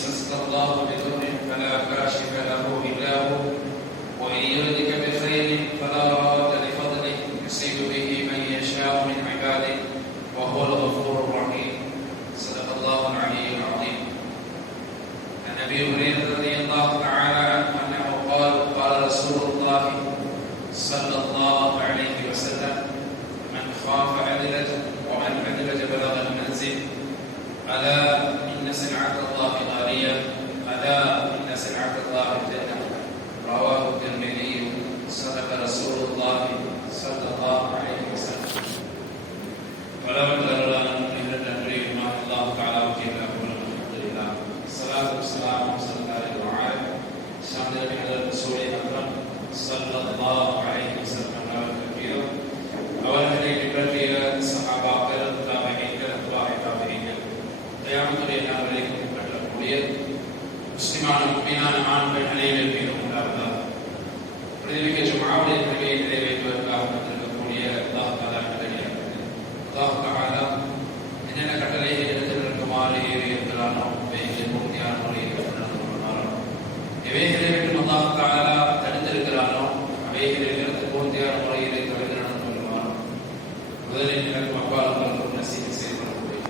يمسسك الله بضر فلا كاشف له إلا هو وإن يردك بخير فلا راد لفضله يصيب به من يشاء من عباده وهو الغفور الرحيم. صدق الله العلي العظيم. عن أبي هريرة رضي الله تعالى عنه أنه قال قال رسول الله صلى الله عليه وسلم: من خاف عدلة ومن عدلة بلغ المنزل. ألا إن سلعة الله غالية. ألا إن سلعة الله الجنة. رواه الترمذي. صدق رسول الله صلى الله عليه وسلم. ولمن الله تعالى وكيل الحمد لله. الصلاة والسلام على وعلى شامل بحضرة رسول أكرم صلى الله عليه وسلم. அவர்களை பின்பற்றிய சஹாபாக்கள், தாபிஈன்கள், தாபிஈன்கள், கியாமத்துடைய நாள் வரைக்கும் பின்பற்றக்கூடிய முஸ்லிமான முஃமினான ஆண்கள் அனைவரின் மீதும் உண்டாவதாக. பிரதிமிக்க ஜும்ஆவுடைய கடமையை நிறைவேற்றுவதற்காக வந்திருக்கக்கூடிய அல்லாஹ் தஆலா என்னென்ன கட்டளைகள் எடுத்திருக்குமாறு இருக்கிறானோ அவைகளை பூர்த்தியான முறையில் நடந்துள்ளாரோ, எவைகளை விட்டு அல்லாஹ் தஆலா தடுத்திருக்கிறானோ அவைகளிலிருந்து பூர்த்தியான முறையில் தவிர்த்து நடந்துள்ளாரோ முதலில் எனக்கு அப்பால் நசீஹத் செய்யப்படக்கூடிய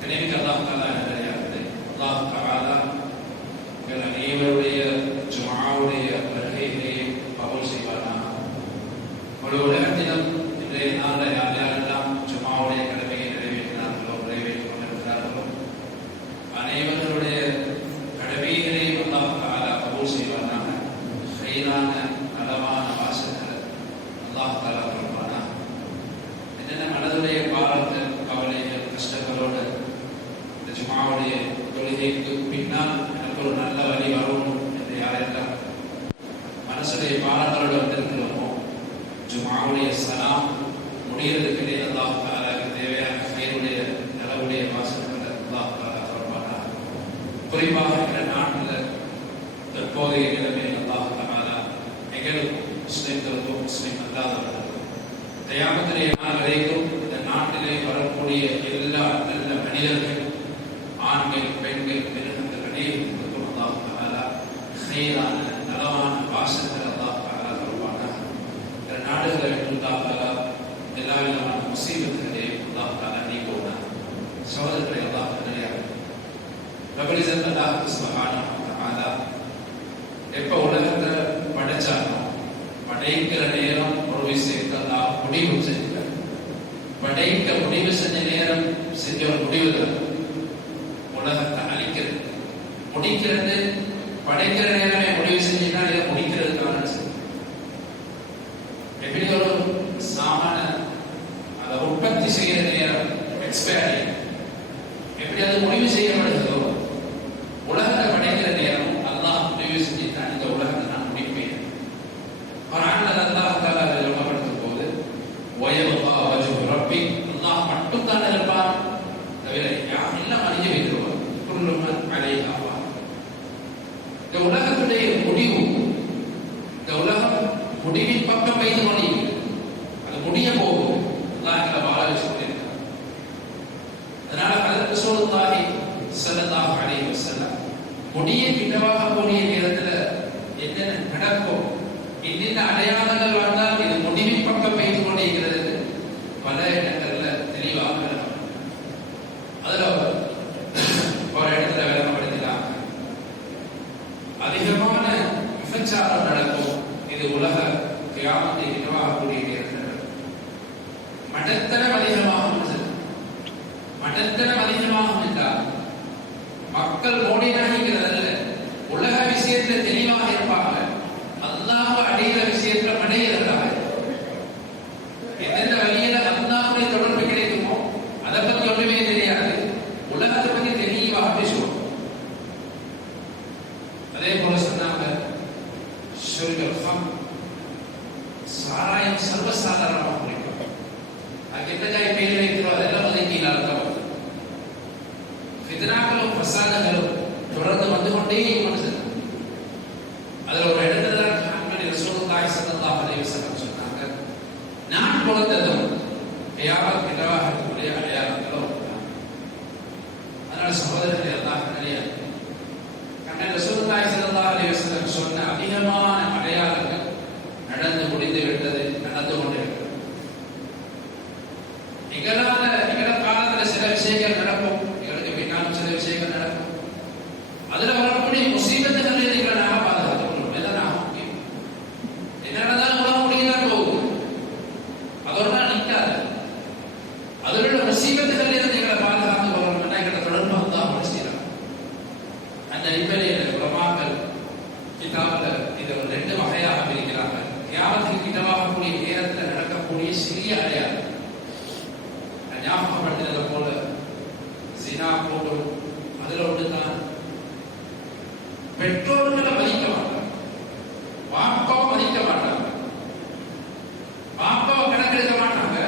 நினைவுக்கு அல்லாஹ் தஆலா நிறையாகிறது. அல்லாஹ் தஆலா எங்கள் அனைவருடைய ஜும்ஆவுடைய வருகைகளையும் கபூல் செய்வானாக. ஒரு உலகத்திலும் இன்றைய நாளில் யாரெல்லாம் ஜும்ஆவுடைய கடமையை நிறைவேற்றினார்களோ, நிறைவேற்றிக் கொண்டிருக்கிறார்களோ, அனைவருடைய கடமைகளையும் அல்லாஹ் தஆலா கபூல் செய்வானாக. ஹைரான நலமான வாசல்களை அல்லாஹ் தஆலா கொடுப்பானாக. என்னென்ன மனதுடைய பாரங்கள், கவலைகள், கஷ்டங்களோடு இந்த ஜும்ஆவுடைய தொழுகைக்கு பின்னால் எனக்கு ஒரு நல்ல வழி வரும் என்று யாரெல்லாம் மனசுடைய பாரங்களோடு வந்திருக்கிறோமோ, ஜும்ஆவுடைய சலாம் முடிகிறதுக்கு இடையே அல்லாஹ் தஆலாவுக்கு தேவையான ஹைருடைய நலவுடைய வாசல்களை அல்லாஹ் தஆலா கொடுப்பானாக. குறிப்பாக இந்த நாட்டில் தற்போதைய நிலைமையில் அல்லாஹ் தஆலா எங்களுக்கும் முஸ்லிம்களுக்கும் முஸ்லிம் அல்லாதவர்களுக்கும் கியாமத்துடைய நாள் வரைக்கும் இந்த நாட்டிலே வரக்கூடிய எல்லா நல்ல மனிதர்கள், ஆண்கள், பெண்கள், மிருகங்கள் அனைவருக்கும் அல்லாஹ் தஆலா ஹைரான நலமான வாசல்களை அல்லாஹ் தஆலா கொடுப்பானாக. இந்த நாடுகளை விட்டு அல்லாஹ் தஆலா எல்லா விதமான முசீபத்துகளையும் அல்லாஹ் தஆலா நீக்குவானாக. சகோதரர்களை அல்லாஹ் நிறையாக ரப்பல் இஸ்ஸத் அல்லாஹ் சுப்ஹானஹு வ தஆலா எப்ப உலகத்தை படைச்சானோ, படைக்கிற நேரம் ஒரு விஷயத்தை அல்லாஹ் முடிவு செஞ்சார். படைக்க முடிவு செஞ்ச நேரம் செஞ்ச ஒரு முடிவு தான் உலகத்தை அழிக்கிறது. முடிக்கிறது படைக்கிற நேரமே முடிவு செஞ்சீங்கன்னா இதை முடிக்கிறதுக்கான எப்படி ஒரு சாமான அதை உற்பத்தி செய்கிற நேரம் எக்ஸ்பயரி எப்படி அது முடிவு செய்யப்படுகிறதோ, உலகத்தை படைக்கிற நேரம் அல்லாஹ் முடிவு செஞ்சுட்டான் இந்த உலகத்தை நான் முடிப்பேன். குர்ஆன்ல அல்லாஹ் தஆலா விளம்பரப்படுத்தும் போது வயபகா வஜ்ஹு ரப்பிக், அல்லாஹ் மட்டும் தான் இருப்பான், தவிர யாரும் எல்லாம் அழிஞ்சு வைத்துருவார். குல்லு மன் அலைஹா ஃபான். இந்த உலகத்துடைய முடிவு, இந்த உலகம் முடிவின் பக்கம் வைத்து கொண்டிருக்கிறது. அது முடிய போகுது. அல்லாஹ் இந்த வாழ சொல்லியிருக்கார். அதனால ஹஜ்ரத் ரசூலுல்லாஹி ஸல்லல்லாஹு அலைஹி வஸல்லம் முடிய கிட்டவாக கூடிய நேரத்தில் என்னென்ன நடக்கும், என்னென்ன அடையாளங்கள் வந்தால் இது முடிவின் பக்கம் வைத்து கொண்டிருக்கிறது பல இடங்கள்ல தெளிவாக அதுல ஒரு இடத்துல விளக்கப்படுத்தினாங்க. அதிகமான விபச்சாரம் நடக்கும். இது உலக கியாமத்தை நிர்வாகக்கூடிய நேரத்தில் மடத்தனம் அதிகமாகும். மடத்தனம் அதிகமாகும் என்றால் மக்கள் மோடினாகிறதல்ல, உலக விஷயத்துல தெளிவாக இருப்பாங்க, அல்லாஹ் அடைகிற விஷயத்துல மடைகிறதாக. எந்தெந்த வழியில அல்லாஹ்வுடைய தொடர்பு கிடைக்குமோ அதை பத்தி ஒன்றுமே தெரியாது, உலகத்தை பத்தி தெளிவாக பேசுவோம். அதே போல சொன்னாங்க சாராயம் சர்வசாதாரணமாக குடிக்கும். அதுக்கு எந்த ஜாய் பெயர் வைக்கிறோம் அதெல்லாம் ஒதுக்கீழ் அர்த்தம். ஃபித்னாக்களும் ஃபசாதுகளும் தொடர்ந்து வந்து கொண்டே மனுஷன். அதுல ஒரு இடத்துல ரசூலுல்லாஹி ஸல்லல்லாஹு அலைஹி வஸல்லம் சொன்னாங்க, நான் கொடுத்ததும் கியாமத் நிர்வாகத்துடைய அடையாளங்களும். அதனால சகோதரர்களே, அல்லாஹ் விஷயங்கள் நடக்கும், எங்களுக்கு பின்னாலும் சில விஷயங்கள் நடக்கும். அதுல வரக்கூடிய முசீபத்துகள் எங்களை நாம பாதுகாத்துக் கொள்ளணும். இதுதான் முக்கியம். என்ன நடந்தாலும் உலக முடியதான் போகுது, அதோட நிற்காது. அதில் உள்ள முசீபத்துகள் இருந்து எங்களை பாதுகாத்துக் கொள்ளணும். எங்களை தொடர்பு தான் முடிச்சிடலாம். அந்த அடிப்படையில் உலமாக்கள் கிதாபுல இதை ஒரு 2 வகையாக பிரிக்கிறாங்க. கியாமத்துக்கு கிட்டவாகக்கூடிய நேரத்தில் நடக்கக்கூடிய சிறிய அடையாளம் ஞாபகப்படுத்தினதை போல ஜினா போடும். அதுல ஒன்றுதான் பெற்றோர்களை மதிக்க மாட்டாங்க, வாப்பாவை மதிக்க மாட்டாங்க, வாப்பாவை கணக்கெடுக்க மாட்டாங்க,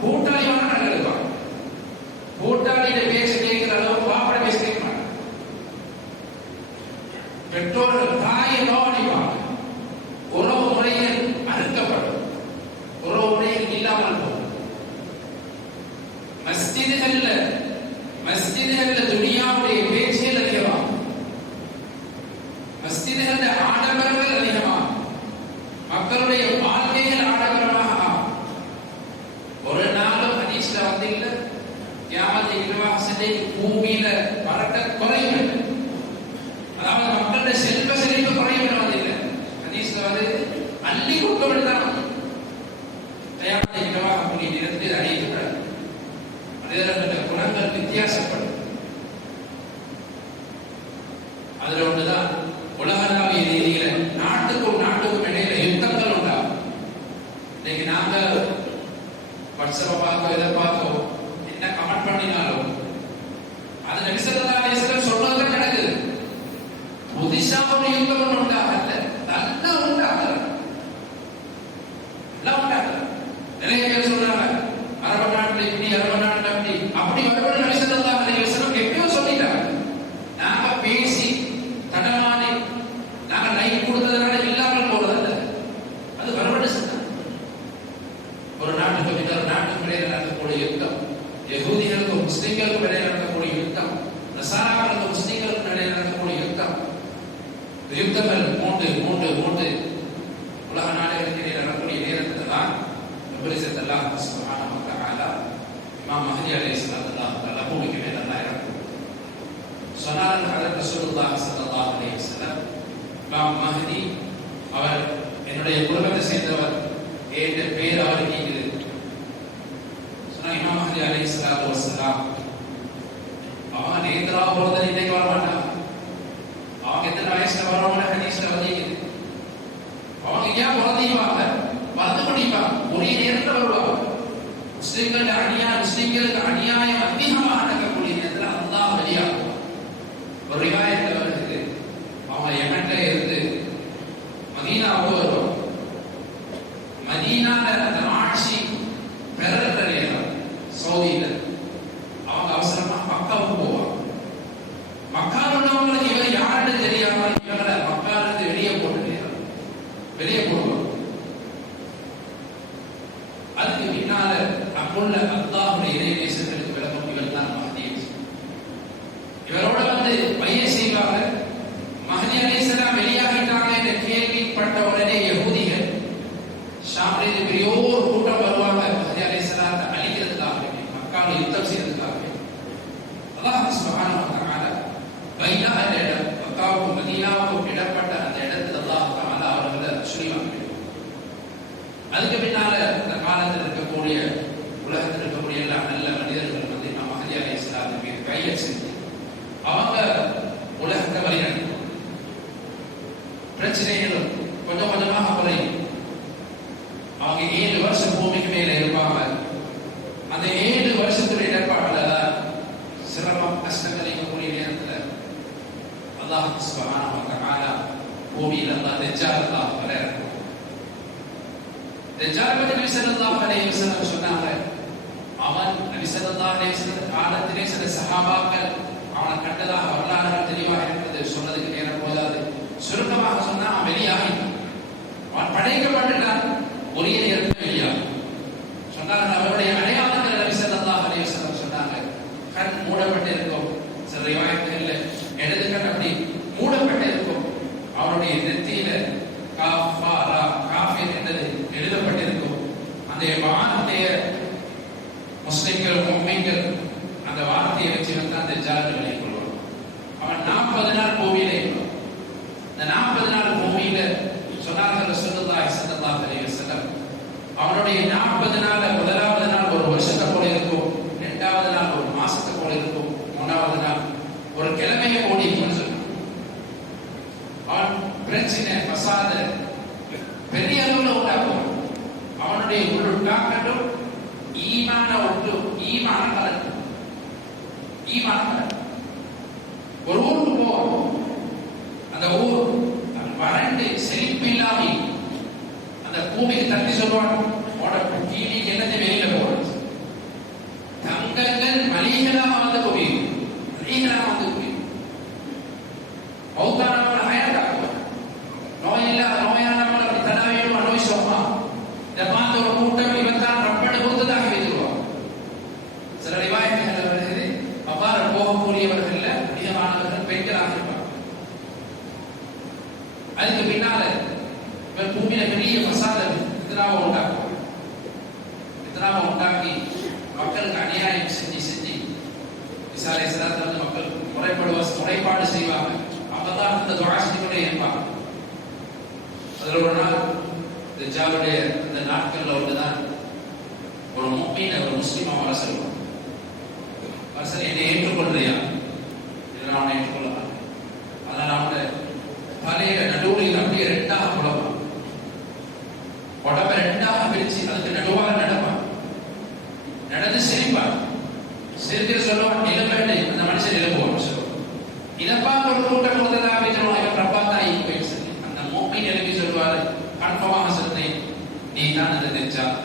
கூட்டாளியான கணக்கெடுப்பாங்க. கூட்டாளியில பேச கேட்கிற அளவு வாப்பட பேச கேட்க மாட்டாங்க. பெற்றோர்கள் தாயை கவனிப்பாங்க. உறவு முறையில் அறுக்கப்படும், உறவு முறையில் இல்லாமல் போகும். மஸ்ஜிதுகள்ல துனியாவுடைய பேச்சில் அதிகமா, மஸ்ஜிதுகள்ல ஆடம்பரங்கள் அதிகமா, மக்களுடைய வாழ்க்கைகள் ஆடம்பரமாக. ஒரு நாளும் ஹதீஸ்ல வந்து இல்ல கியாமத்துக்கு நிர்வாகத்தை பூமியில பறக்க குறையும், அதாவது மக்களுடைய செல்வ செழிப்பு குறையும் வந்து இல்ல. ஹதீஸ்ல வந்து அள்ளி கொடுக்கப்படுதான் கியாமத்துக்கு நிர்வாகக்கூடிய நேரத்தில் அடையக்கூடாது. மனிதர்களுடைய குணங்கள் வித்தியாசப்படும். அதுல ஒன்றுதான் உலகளாவிய ரீதியில நாட்டுக்கும் இடையில யுத்தங்கள் உண்டாகும். இன்னைக்கு நாங்க வாட்ஸ்அப்பை பார்க்கோ எதை பார்க்கோ என்ன கமெண்ட் பண்ணினாலும் அது நபி ஸல்லல்லாஹு அலைஹி வஸல்லம் சொல்றதுதான் நடக்குது. புதுசா ஒரு யுத்தம் ஒன்று உண்டாகல, நல்லா உண்டாகல, எல்லாம் உண்டாகல. நிறைய பேர் சொல்றாங்க அரபு நாட்டில் இப்படி, அரபு நாட்டில் அப்படி. அப்படி வரப்பட நபி ஸல்லல்லாஹு அலைஹி வஸல்லம் எப்பயோ சொல்லிட்டாங்க. நாங்க பேசி தடமானி நாங்க லைக் கொடுத்ததுனால இல்லாமல் போறதில்ல, அது வரப்பட சொன்னாங்க. ஒரு நாட்டுக்கு இன்னொரு நாட்டுக்கு இடையில நடக்கக்கூடிய யுத்தம், யகூதிகளுக்கும் முஸ்லிம்களுக்கும் இடையில நடக்கக்கூடிய யுத்தம், நசாராக்களுக்கும் முஸ்லிம்களுக்கும் இடையில நடக்கக்கூடிய யுத்தம். யுத்தங்கள் மூன்று உலக நாடுகளுக்கு இடையில நடக்கக்கூடிய நேரத்தில் தான் அல்லாஹ் சுப்ஹானஹு வ தஆலா இமாம் மஹ்தி அலைஹிஸ்ஸலாத்து பூமிக்கு மேல இறக்கும் சொன்னார்கள். ஹஜ்ரத் ரசூலுல்லாஹ் ஸல்லல்லாஹு அலைஹி வஸல்லம், இமாம் மஹ்தி அவர் என்னுடைய குடும்பத்தை சேர்ந்தவர், என்ற பேர் அவருக்கு இருக்குது. சொன்னா இமாம் மஹ்தி அலைஹிஸ்ஸலாத்து வஸலாம் அவங்க நேத்ரா போறது இன்னைக்கு வர மாட்டாங்க. அவங்க எத்தனை வயசுல வரவங்க ஹதீஸ்ல வந்து அவங்க ஏன் பிறந்தீங்க மறந்து முடிப்பாங்க, ஒரே நேரத்தில் வருவாங்க. முஸ்லிம்களுக்கு அநியாயம் அதிகமாக நடக்கக்கூடிய நேரத்தில் அல்லாஹ் வெளியாகும். ஒரு ரிவாயத்தில் வருது, அவங்க யமன்ல இருந்து மதீனாவுக்கு வருவாங்க. மதீனால அந்த ஆட்சி பெறற நேரம் சவுதியில அவங்க அவசரமா மக்காவுக்கு போவாங்க. மக்காவில் உள்ளவங்களுக்கு இவங்க யாருன்னு தெரியாம இவங்களை மக்காவிலிருந்து வெளியே போடுவாங்க. அதுக்கு பின்னால அங்குள்ள அல்லாஹ்வுடைய இறைநேசர்களுக்கு விளக்கம் இவர் தான் மஹ்தி. இவரோட வந்து பையன் செய்வாங்க. மஹ்தி அலைஹிஸ்ஸலாம் வெளியாகிட்டாங்க என்ற கேள்விப்பட்ட உடனே யகூதிகள் ஷாம்ல பெரிய ஒரு கூட்டம் வருவாங்க மஹ்தி அலைஹிஸ்ஸலாத்தை அழிக்கிறதுக்காக, மக்காவில் யுத்தம் செய்யறதுக்காக. அல்லாஹ் சுப்ஹானஹு வ தஆலா பைனா என்ற இடம், மக்காவுக்கும் மதீனாவுக்கும் இடப்பட்ட அந்த இடத்துல அல்லாஹ் தஆலா அவர்களை சுழிவாங்க. அதுக்கு பின்னால அந்த காலத்தில் இருக்கக்கூடிய உலகத்தில் இருக்கக்கூடிய எல்லா நல்ல மனிதர்கள் வந்து இமாம் மஹ்தி அலைஹிஸ்ஸலாத்து மீது கையெழுத்து செஞ்சு அவங்க உலகத்தை வழிநடத்தும். பிரச்சனைகளும் கொஞ்சம் கொஞ்சமாக குறையும். அவங்க 7 வருஷம் பூமிக்கு மேல இருப்பாங்க. அந்த 7 வருஷத்துடைய இடர்பாடுல சிரமம் கஷ்டங்கள் இருக்கக்கூடிய நேரத்தில் அல்லாஹ் சுப்ஹானஹு வ தஆலா பூமியில் அல்லாஹ் தஜ்ஜால் வர தஜ்ஜால் பற்றி நபி ஸல்லல்லாஹு அலைஹி வஸல்லம் சொன்னாங்க. அவன் நபி ஸல்லல்லாஹு அலைஹி வஸல்லம் காலத்திலே சில சஹாபாக்கள் அவனை கண்டதாக வரலாறுகள் தெளிவாக இருக்கிறது, சொன்னதுக்கு நேரம் போதாது. சுருக்கமாக சொன்னா அவன் வெளியாகினான், அவன் படைக்கப்பட்டான், ஒரே நேரத்தில் வெளியாகும் சொன்னார்கள். அவருடைய அடையாளங்கள் நபி ஸல்லல்லாஹு அலைஹி வஸல்லம் சொன்னாங்க. கண் மூடப்பட்டிருக்கும், சில ரிவாயத்துகள்ல இடது கண் அப்படி மூடப்பட்டிருக்கும். அவருடைய நெத்தியில காஃபாரா காஃபிர் என்றது எழுதப்பட்டிருக்கும். அந்த வார்த்தையை முஸ்லிம்கள் முஃமின்கள் அந்த தஜ்ஜால் விலகிக் கொள்வான். அவன் 40 நாள் பூமியில இருப்பான். இந்த 40 நாள் பூமியில சொன்னார்கள் ரசூலுல்லாஹி ஸல்லல்லாஹு அலைஹி வஸல்லம், அவனுடைய 40 நாள் முதலாவது நாள் ஒரு வருஷத்தை போல இருக்கும், இரண்டாவது நாள் ஒரு மாசத்தை போல இருக்கும், மூணாவது நாள் ஒரு கிழமையை போல இருக்கும்னு சொன்னான். அவன் பிரச்சனை பசாத பெரிய அளவுல உண்டாக்குவான். அவனுடைய ஒரு உண்டாக்கட்டும் ஈமான ஒன்று ஈமான கலந்து ஒரு ஊருக்கு போவோம். அந்த ஊர் வறண்டு செழிப்பு இல்லாம அந்த பூமிக்கு தண்ணி சொல்லுவான், கீழிக்கு என்னது வெளியில போறது தங்கங்கள் மலிகளாக வந்து குவியும், மலிகளாக வந்து குவியும். மௌத்தானவர்கள் அயல்காக்குவார், நோய் இல்லாத நோயானவர்கள் அப்படி தடாவிடும் நோய் சொல்லுவா. இதை பார்த்து ஒரு கூட்டம் இவத்தான் ரப்படு கொடுத்ததாக வைத்துருவான். சில ரிவாயத்துகள் வருகிறது, அவ்வாறு போகக்கூடியவர்கள் அதிகமானவர்கள் பெண்களாக இருப்பார். அதுக்கு பின்னால பூமியில பெரிய மசாத இத்தனாவை உண்டாக்குவார். இத்தனாவை உண்டாக்கி மக்களுக்கு அநியாயம் செஞ்சு விசாலை சிலத்துல வந்து மக்கள் முறைப்பாடு செய்வாங்க. அப்பதான் அந்த துஆ செஞ்சு கொண்டே இருப்பாங்க. அதுல ஒரு நாள் தஜ்ஜாலுடைய அந்த நாட்கள்ல ஒன்றுதான் ஒரு முஃமின் ஒரு முஸ்லிம் அவன் வர சொல்லுவான். அரசன் என்னை ஏற்றுக்கொள்றியா? இதெல்லாம் அவனை ஏற்றுக்கொள்ளலாம். அதனால அவனை தலையில நடுவில் அப்படியே ரெண்டாக புலப்பான், உடம்பை ரெண்டாக பிரிச்சு அதுக்கு நடுவாக நடப்பான், நடந்து சிரிப்பான். சிரிக்கிற சொல்லுவான் நிலவேண்டை, அந்த மனுஷன் நிலப்புவான் சொல்லுவான். இதை பார்க்க ஒரு கூட்டம் முதலாக வைக்கிறோம், இவன் ரப்பா தான் ஈக்குவேன் சொல்லி அந்த முஃமின் எழுப்பி சொல்லுவாரு, கன்ஃபார்மாக சொல்றேன், நீ தான் அந்த தஜ்ஜால்,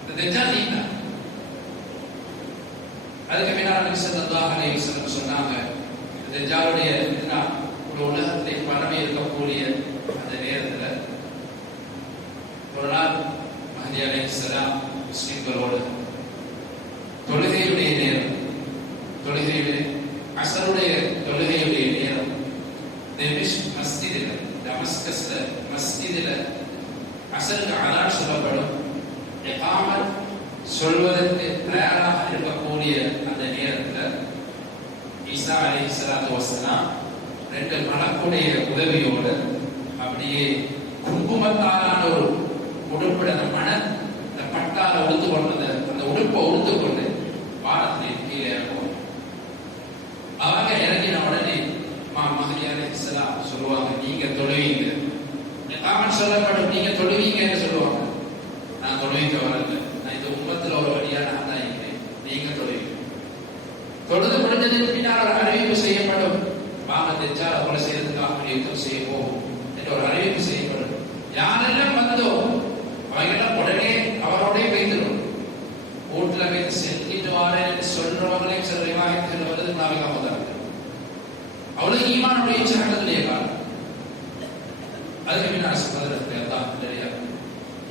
இந்த தஜ்ஜால் நீ தான். அதுக்கு பின்னால் நபி ஸல்லல்லாஹு அலைஹி வஸல்லம் சொன்னாங்க, தஜ்ஜாலுடைய ஒரு உலகத்தை பரவி இருக்கக்கூடிய அந்த நேரத்தில் ஒரு நாள் மஹ்தி அலைஹிஸ்ஸலாம் முஸ்லிம்களோடு தொழுகையுடைய நேரம், தொழுகையுடைய அஸருடைய தொழுகையுடைய நேரம் திமிஷ்க் மஸ்ஜிதில், டமஸ்கஸ்ல மஸ்ஜிதில் அஸருக்கு அதான் சொல்லப்படும். இகாமத் சொல்வதற்கு தயாராக இருக்கக்கூடிய அந்த நேரத்தில் ஈசா அலைஹிஸ்ஸலாத்து வஸ்ஸலாம் ரெண்டு மலக்குடைய உதவியோடு அப்படியே குங்குமத்தாலான ஒரு உடுப்பிட அந்த இந்த பட்டால உடுத்து கொண்டது, அந்த உடுப்பை உடுத்து கொண்டு வானத்திலே கீழே இறங்குவோம். அவங்க இறங்கின உடனே மஹ்தி அலைஹிஸ்ஸலாம் சொல்லுவாங்க, நீங்க தொழுவீங்க, இகாமத் சொல்லப்படும், நீங்க தொழுவீங்கன்னு சொல்லுவாங்க. நான் தொழுவிக்க வரல, நான் இந்த உம்மத்துல ஒரு வழியா நான் தான் இருக்கிறேன், நீங்க தொழுவீங்க. தொழுது முடிஞ்சதுக்கு பின்னால் ஒரு அறிவிப்பு செய்யப்படும், வாங்க தஜ்ஜாலை கொலை செய்யறதுக்காக யுத்தம் செய்ய போகும் என்று ஒரு அறிவிப்பு செய்யப்படும். யாரெல்லாம் வந்தோ அவையெல்லாம் உடனே அவரோடய வைத்துடும். வீட்டுல வைத்து செஞ்சிட்டு வாரேன்னு சொல்றவங்களையும் சில ரிவாயத்துகள் வருது, நாளைக்காக தான் அவ்வளவு ஈமானுடைய சகலத்துடைய காலம். அதுக்கு பின்னால் சொல்றதுக்கு எல்லாம் இல்லையா,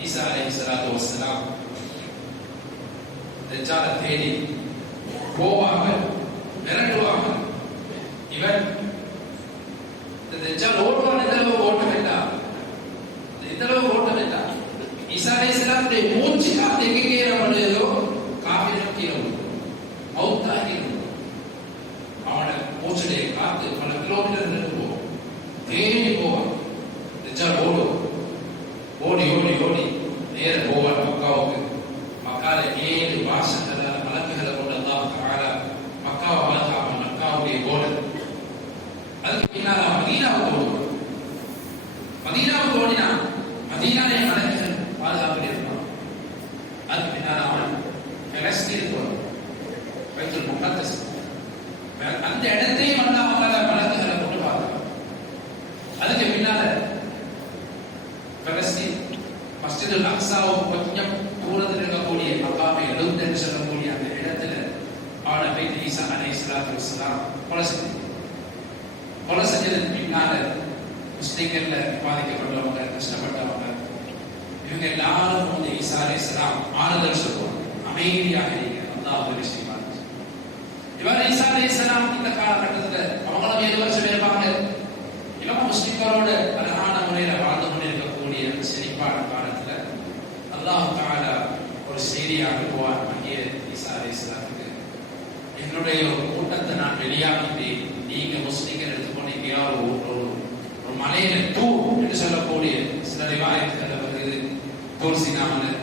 ஈசா அலைஹிஸ்ஸலாத்து வஸ்ஸலாம் தஜ்ஜாலை தேடி போவாங்க, மிரட்டுவாங்க. இவன் தஜ்ஜால் ஓடுவான், இந்த அளவு ஓட்டம் வேண்டாம், இந்த அளவு ஓட்டம் வேண்டாம். ஈசா அலைஹிஸ்ஸலாத்துடைய மூச்சு காத்து எங்கே ஏறப்படுதோ காஃபிரம் கீழே மௌத்தாகி அவனை மூச்சுடைய காத்து பல கிலோமீட்டர் நின்று போவோம், தேடி போவான். தஜ்ஜால் ஓடும், ஓடி ஓடி ஓடி நேர போவான் மக்காவுக்கு. மக்கால 7 வாசல்களை மலக்குகளை கொண்டு அல்லாஹ் தஆலா மக்காவை பாதுகாப்பான், மக்காவுடைய கோடல். அதுக்கு பின்னால் மதீனாவுக்கு ஓடுவான். மதீனாவுக்கு ஓடினா மதீனாவை மலக்குகள் பாதுகாப்பில் இருப்பான். அதுக்கு பின்னால் அவன் பலஸ்தீனுக்கு வருவான், பைத்துல் முகத்தஸ். அந்த இடத்தையும் அல்லாஹ் மலக்குகளை கொண்டு பாதுகாப்பான். அதுக்கு பின்னால பலஸ்தீன் மஸ்ஜிதுல் அக்ஸாவுக்கு கொஞ்சம் தூரத்தில் இருக்கக்கூடிய மக்காமை 70 என்று சொல்லக்கூடிய அந்த இடத்துல அவனை வைத்து ஈசா அலைஹிஸ்ஸலாத்து வஸ்ஸலாம் கொலை செஞ்சதுக்கு பின்னால முஸ்லிம்கள்ல பாதிக்கப்பட்டவங்க, கஷ்டப்பட்டவங்க, இவங்க எல்லாரும் வந்து ஈசா அலைஹிஸ்ஸலாம் ஆறுதல் சொல்லுவாங்க, அமைதியாக இருங்க, அல்லாஹ் உதவி செய்வார். இவர் ஈசா அலைஹிஸ்ஸலாம் இந்த காலகட்டத்தில் அவங்களும் 7 வருஷம் இருப்பாங்க. இவங்க முஸ்லிம்களோட அழகான முறையில் வாழ்ந்து கொண்டிருக்கக்கூடிய செழிப்பான காலத்துல அல்லாஹ் தஆலா ஒரு செய்தியை அனுப்புவார். ஈசா அலைஹிஸ்ஸலாத்துக்கு, என்னுடைய ஒரு கூட்டத்தை நான் வெளியாகிட்டு நீங்க முஸ்லிம்கள் எடுத்துக்கொண்டு எங்கேயாவது ஒரு மலையில தூர் என்று சொல்லக்கூடிய சில ரிவாயத்துகள் வருகிறது. தோல்சினாமல்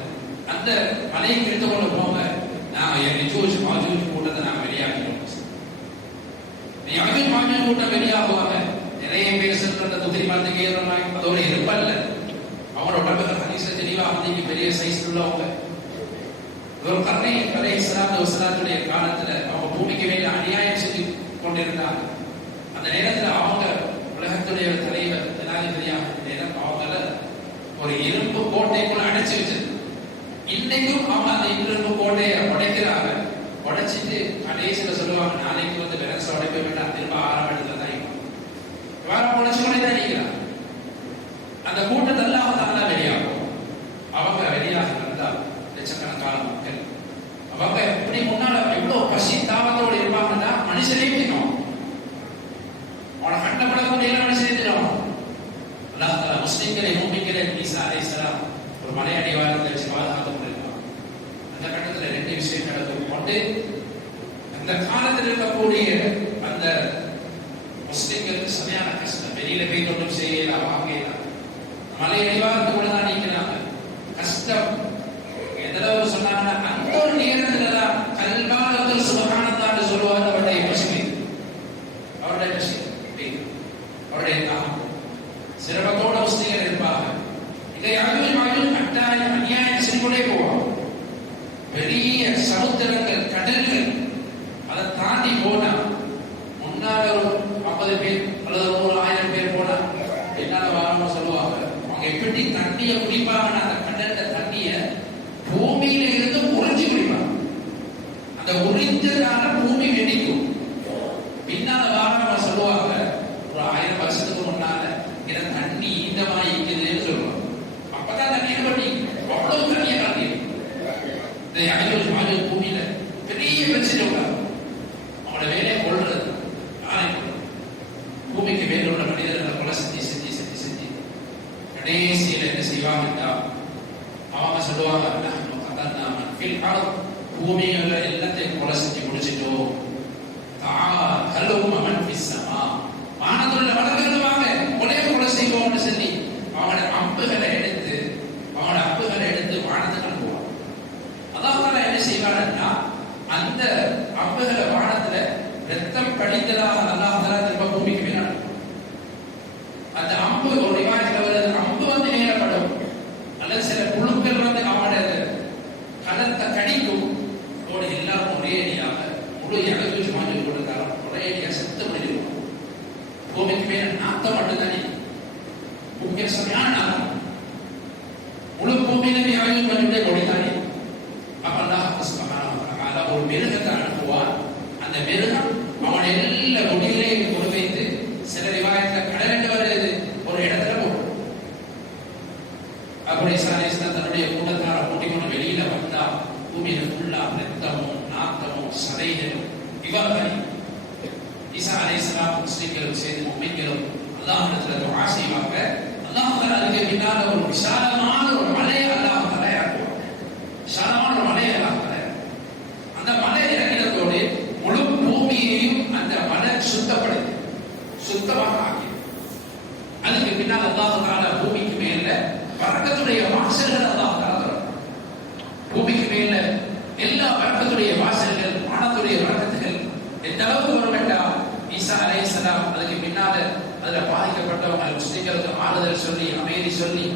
அந்த மலையை எடுத்துக்கொண்டு போங்க, நாங்க யஜூஜ் மாஜூஜ் கூட்டத்தை நாங்க வெளியாகிடுவோம். யஜூஜ் மாஜூஜ் கூட்டம் வெளியாகுவாங்க. நிறைய பேர் சென்ற துதிரி மரத்துக்கு ஏறுறாங்க. அதோட இருப்பல்ல, அவங்களோட உடம்புல ஹதீஸ்ல தெளிவா வந்து பெரிய சைஸ் உள்ளவங்க. ஒரு கர்ணை அலைஹிஸ்ஸலாத்து வஸலாத்துடைய காலத்துல அவங்க பூமிக்கு மேல அநியாயம் செஞ்சு கொண்டிருந்தாங்க. அந்த நேரத்துல அவங்க உலகத்துடைய தலைவர் ஜனாதிபதியாக நேரம் அவங்கள ஒரு இரும்பு கோட்டைக்குள்ள அடைச்சு வச்சது. இன்னைக்கும் அவங்க அந்த இரும்பு கோட்டையை உடைக்கிறாங்க. உடைச்சிட்டு கடைசியில சொல்லுவாங்க, நாளைக்கு வந்து வெனஸ் உடைக்க வேண்டாம், திரும்ப ஆரம்பத்துல தான் வாரம் உடைச்சு கொண்டே தான் நிற்கிறாங்க. அந்த கூட்டத்தெல்லாம் அவங்க வெளியாகும். அவங்க வெளியாக வந்தால் லட்சக்கணக்கான மக்கள் அவங்க எப்படி முன்னால எவ்வளவு பசி தாவத்தோடு இருப்பாங்கன்னா மனுஷனே தினம் அவனை கண்டப்படக்கூடிய மனுஷனே தினம். அல்லாஹ் தஆலா முஸ்லிம்களை மூமின்களை ஈசா அலைஹிஸ்ஸலாம் ஒரு மலை அடிவாரத்தை வச்சு பாதுகாத்துக் கொண்டிருப்பாங்க. அந்த கட்டத்துல ரெண்டு விஷயம் நடக்கும். ஒன்று, அந்த காலத்தில் இருக்கக்கூடிய அந்த முஸ்லிம்களுக்கு சரியான கஷ்டம், வெளியில போய் ஒன்றும் செய்யலாம் வாங்கலாம், மலை அடிவாரத்துக்குள்ள தான் நிற்கிறாங்க. கஷ்டம் எதளவு சொன்னாங்கன்னா அந்த ஒரு நேரத்துல தான் கல்பாலத்தில் சுபஹானல்லாஹ் சொல்லுவாங்க. அவருடைய பசி, அவருடைய பசி, அவருடைய தாகம் சிரமத்தோட முஸ்லிம்கள் இருப்பாங்க. இதை யாரும் கட்டாயம் அநியாயம் செஞ்சு போவாங்க. பெரிய சமுத்திரங்கள், கடல்கள், அதை தாண்டி போனா முன்னால ஒரு 50 பேர் அல்லது ஒரு 1000 பேர் போனா என்னால வாரமா சொல்லுவாங்க. அவங்க எப்படி தண்ணியை குடிப்பாங்கன்னா அந்த கடல்ல தண்ணிய பூமியில இருந்து உறிஞ்சி குடிப்பாங்க. அந்த உறிஞ்சதால பூமி வெடிக்கும். பின்னால வாரமா சொல்லுவாங்க, ஒரு 1000 வருஷத்துக்கு முன்னால இத தண்ணி இந்த மாதிரி இருக்குதுன்னு சொல்லுவாங்க. அப்பதான் தண்ணி பண்ணி அவ்வளவு தண்ணியை கலந்து இந்த யாரும் மாஜூஜ் பூமியில பெரிய பிரச்சனை உள்ளாங்க. அவங்களோட வேலையை கொள்றது, பூமிக்கு மேல உள்ள மனிதர்களை கொலை செஞ்சு செஞ்சு செஞ்சு செஞ்சு கடைசியில என்ன செய்வாங்கட்டா அவங்க சொல்லுவாங்க, பூமியில எல்லாத்தையும் கொலை செஞ்சு முடிச்சிட்டோம், வானத்துல வளர்ந்துருவாங்க, கொலை செய்வோம்னு சொல்லி அவங்களோட அம்புகளை எடுத்து வானத்துக்கு அனுப்புவாங்க. அதாவது என்ன செய்வாங்கன்னா அந்த அம்புகளை வானத்துல ரத்தம் படித்ததாக அல்லாஹ் திரும்ப பூமிக்கு மேல அந்த அம்பு ஒரு ரிவாயத்துல வருது, அம்பு வந்து நேரப்படும் அல்லது சில புழுக்கள் வந்து அவனோட கலத்தை கடிக்கும். அதோட எல்லாரும் ஒரே அடியாக முழு யஜூஜ் மாஜூஜ் கொடுத்தாலும் ஒரே அடியா செத்து முடியும். பூமிக்கு மேல நாத்தம் மட்டும்தானே, பூமிக்கு சரியான நாத்தம், முழு பூமியில யஜூஜ் மாஜூஜ் கொடுத்தானே. அப்ப அல்லாஹ் சுப்ஹானஹு வ தஆலா ஒரு மிருகத்தை அனுப்புவார். அந்த மிருகம் அவன் எல்லா முடிவிலையும் கொண்டு வைத்து சில ரிவாயத்துல கடல் வருது ஒரு இடத்துல போடும். அப்படி தன்னுடைய கூட்டத்தார கூட்டிக் கொண்டு வெளியில வந்தா பூமியில ஃபுல்லா ரத்தமும் நாத்தமும் சதைகளும் இவர்கள் ஈசா அலைஹிஸ்ஸலாம் முஸ்லிம்களும் சேர்ந்து முஃமின்களும் அல்லாஹ்விடத்துல துஆ செய்வாங்க. அல்லாஹ் தஆலா அதுக்கு பின்னால ஒரு விசாலமான ஒரு மலையை அல்லாஹ் தஆலா இறக்குவார். விசாலமான ஒரு மலையை அல்லாஹ் தஆலா அந்த மலை இறங்கினதோடு முழு பூமியையும் அந்த மலை சுத்தமாக ஆக்கி அதுக்கு பின்னால் அல்லாஹ் தஆலா பூமிக்கு மேல பரக்கத்துடைய வாசல்கள் அல்லாஹ் தஆலா பூமிக்கு மேல எல்லா பரக்கத்துடைய வாசல்கள், வானத்துடைய பரக்கத்துகள் எந்த அளவுக்கு வருமெண்டா ஈசா அலைஹிஸ்ஸலாம் அதுக்கு பின்னால அதுல பாதிக்கப்பட்டவங்க முஸ்லிம்களுக்கு ஆறுதல் சொல்லி அமைதி சொல்லி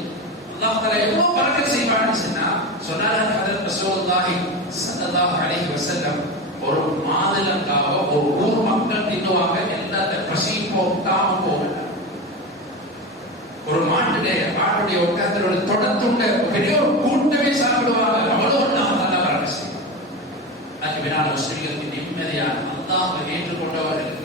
அல்லாஹ் தஆலா எவ்வளவு பரக்கத் செய்வான்னு சொன்னாங்க. ஹஜ்ரத் ரசூலுல்லாஹி ஸல்லல்லாஹு அலைஹி வஸல்லம் ஒரு மாதுளங்காவ ஒரு ஊர் மக்கள் தின்னுவாங்க, எல்லாத்தையும் பசி போட்டாம போகல. ஒரு மாட்டுடைய ஒட்டகத்தோட தொடர்ந்துண்ட பெரிய ஒரு கூட்டமே சாப்பிடுவாங்க. அவ்வளவு நாம் நல்லா பரவசி. அதுக்கு பின்னால் முஸ்லிம்களுக்கு நிம்மதியான அல்லாஹ் ஏற்றுக்கொண்டவர்கள்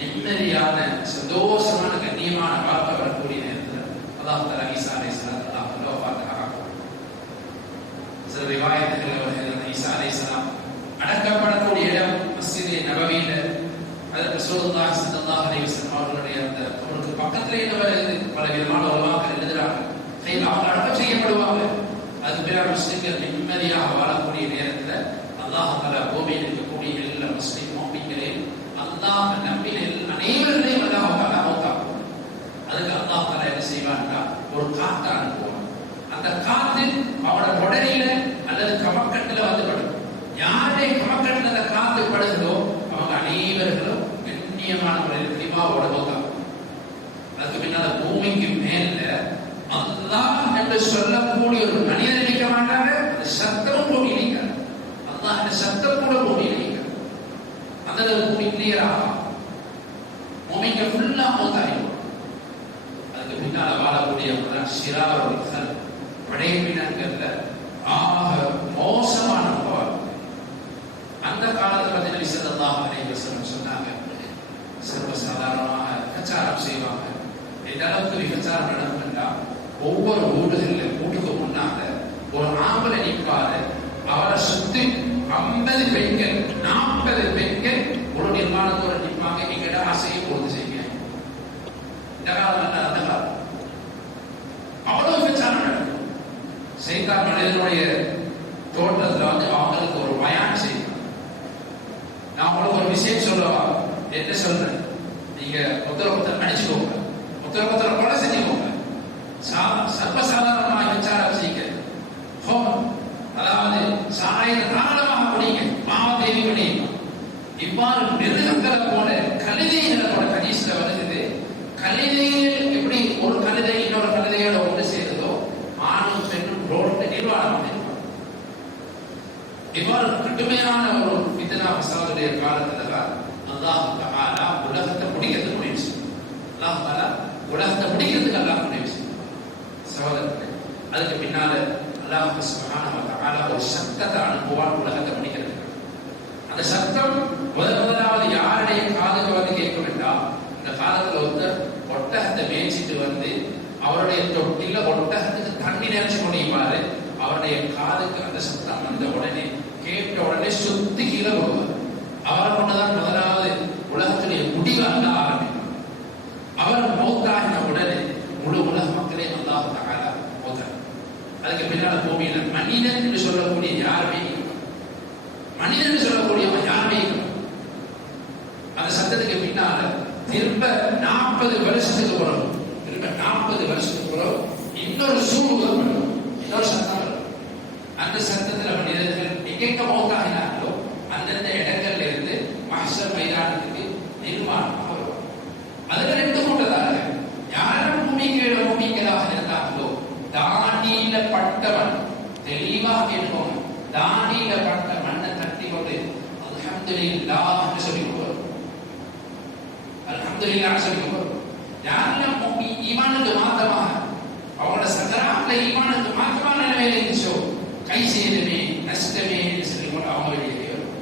நிம்மதியான சந்தோஷமான கண்ணியமான வாழ்க்கை வரக்கூடிய நேரத்தில் அல்லாஹ் தஆலா ஈசா அலைஹிஸ்ஸலாம் சில ரிவாயத்துகள் ஈசா அலைஹிஸ்ஸலாம் அடக்கப்படக்கூடிய இடம் மஸ்ஜித் நபவியில ஹஜ்ரத் ரசூலுல்லாஹி ஸல்லல்லாஹு அலைஹி வஸல்லம் அவர்களுடைய அந்த அவருக்கு பக்கத்திலே பல விதமான உலமாக்கள் எழுதுறாங்க. அவங்க அடக்கம் செய்யப்படுவாங்க. அது பிற முஸ்லிம்கள் நிம்மதியாக வாழக்கூடிய நேரத்தில் அல்லாஹ் தஆலா பூமியில் இருக்கக்கூடிய எல்லா முஸ்லிம் முஃமின்களையும் அல்லாஹ் கலிமாவோட மௌத்தாகும். அதுக்கு பின்னால பூமிக்கு மேல அல்லாஹ் என்று சொல்லக்கூடிய ஒரு மனிதன் நிற்க மாட்டாங்க. அந்த சத்தமும் பூமி நிற்காது. அல்லாஹ் அந்த சத்தம் கூட பூமி நிற்காது. அந்த பூமி கிளியர் ஆகும். பூமிக்கு ஃபுல்லா மௌத்தாகும். அதுக்கு பின்னால வாழக்கூடிய சிறார்கள் படைப்பினங்கள்ல ஆக மோசமானவர். அந்த காலத்துல நபி ஸல்லல்லாஹு அலைஹி வஸல்லம் சொன்னாங்க, சர்வசாதாரணமாக பிரச்சாரம் செய்வாங்க. இந்த அளவுக்கு விபச்சாரம் நடக்கும்னா ஒவ்வொரு வீட்டுக்கு முன்னால ஒரு ஆம்பளை நிற்பாரு. அவரை சுத்தி 50 பெண்கள் 40 பெண்கள் ஒரு நிர்மாணத்தோட நிற்பாங்க. எங்கட ஆசையை பூர்த்தி செய்ய. இந்த காலம் அந்த காலம் அவ்வளவு விபச்சாரம் நடக்கும். சைத்தான் மனிதனுடைய தோட்டத்துல அவங்களுக்கு ஒரு பயான் செய்வாங்க. நான் உங்களுக்கு ஒரு விஷயம் சொல்லவா? என்ன சொல்றேன்? நீங்க ஒருத்தர் அடிச்சுக்கோங்க, ஒருத்தர் கொலை செஞ்சுக்கோங்க. சர்வசாதாரணமாக விசாரம் செய்யுங்க. அதாவது சாராயத்தை தாராளமாக குடிங்க, பாவத்தை பண்ணிங்க. இவ்வாறு மிருகங்களை போல கழுதைகளை போல ஹதீஸ்ல வருகிறது. கழுதைகள் எப்படி ஒரு கழுதை இன்னொரு கழுதையோட ஒன்று செய்ததோ ஆணும் பெண்ணும் ரோட்டை நிர்வாணம். இவ்வாறு கடுமையான ஒரு பித்னா ஃபசாதுடைய காலத்துல அல்லாஹ் தஆலா உலகத்தை முடிக்கிறதுக்கு முடிவு செய்யும். அல்லாஹ் தஆலா உலகத்தை முடிக்கிறதுக்கு அல்லாஹ் முடிவு செய்யும். சகோதரர்களே, அதுக்கு பின்னால அல்லாஹ் சுப்ஹானஹு வ தஆலா ஒரு சத்தத்தை அனுப்புவான் உலகத்தை முடிக்கிறதுக்கு. அந்த சத்தம் முதலாவது யாருடைய காதுக்கு வந்து கேட்கும் என்றால், இந்த காலத்துல ஒருத்தர் ஒட்டகத்தை மேய்ச்சிட்டு வந்து அவருடைய தொட்டில ஒட்டகத்துக்கு தண்ணி நினைச்சு கொண்டிருப்பாரு. அவருடைய காதுக்கு அந்த சத்தம் வந்த உடனே கேட்ட உடனே சுத்தி கீழே போவார். அவரை கொண்டுதான் முதலாவது உலகத்துடைய முடிவாக ஆரம்பிக்கும். அவர் மௌத்தாகின உடனே முழு உலக மக்களே அல்லாஹ் தஆலா மௌத்தார். அதுக்கு பின்னால பூமியில மனிதன் என்று சொல்லக்கூடிய யாருமே, மனிதன் என்று சொல்லக்கூடியவன் யாருமே அந்த சத்தத்துக்கு பின்னால திரும்ப 40 வருஷத்துக்கு பிறகு, திரும்ப 40 வருஷத்துக்கு பிறகு இன்னொரு சூழ்நிலை வரும், இன்னொரு சத்தம் வரும். அந்த சத்தத்துல மனிதர்கள் எங்க மௌத்தாகினார்களோ அந்தந்த இடங்கள்ல இருந்து மஹ்ஷர் மைதானத்துக்கு நிர்மாணமாக வரும். அதுல 2 கூட்டத்தார்கள். யாரும் பூமிகளாக இருந்தார்களோ தானியில பட்டவன், தெளிவாக கேட்பவன், தானியில பட்ட மண்ணை தட்டி கொண்டு அல்ஹம்துலில்லாஹ் என்று சொல்லி கொள்வார். அல்ஹம்துலில்லாஹ் சொல்லி கொள்வார். யாரெல்லாம் ஈமானுக்கு மாத்தமாக அவங்களோட சக்கராத்துல ஈமானுக்கு மாத்தமான நிலைமையில இருந்துச்சோ கை செய்தமே நஷ்டமே என்று சொல்லி கொண்டு அவங்க வெளியே வரும்.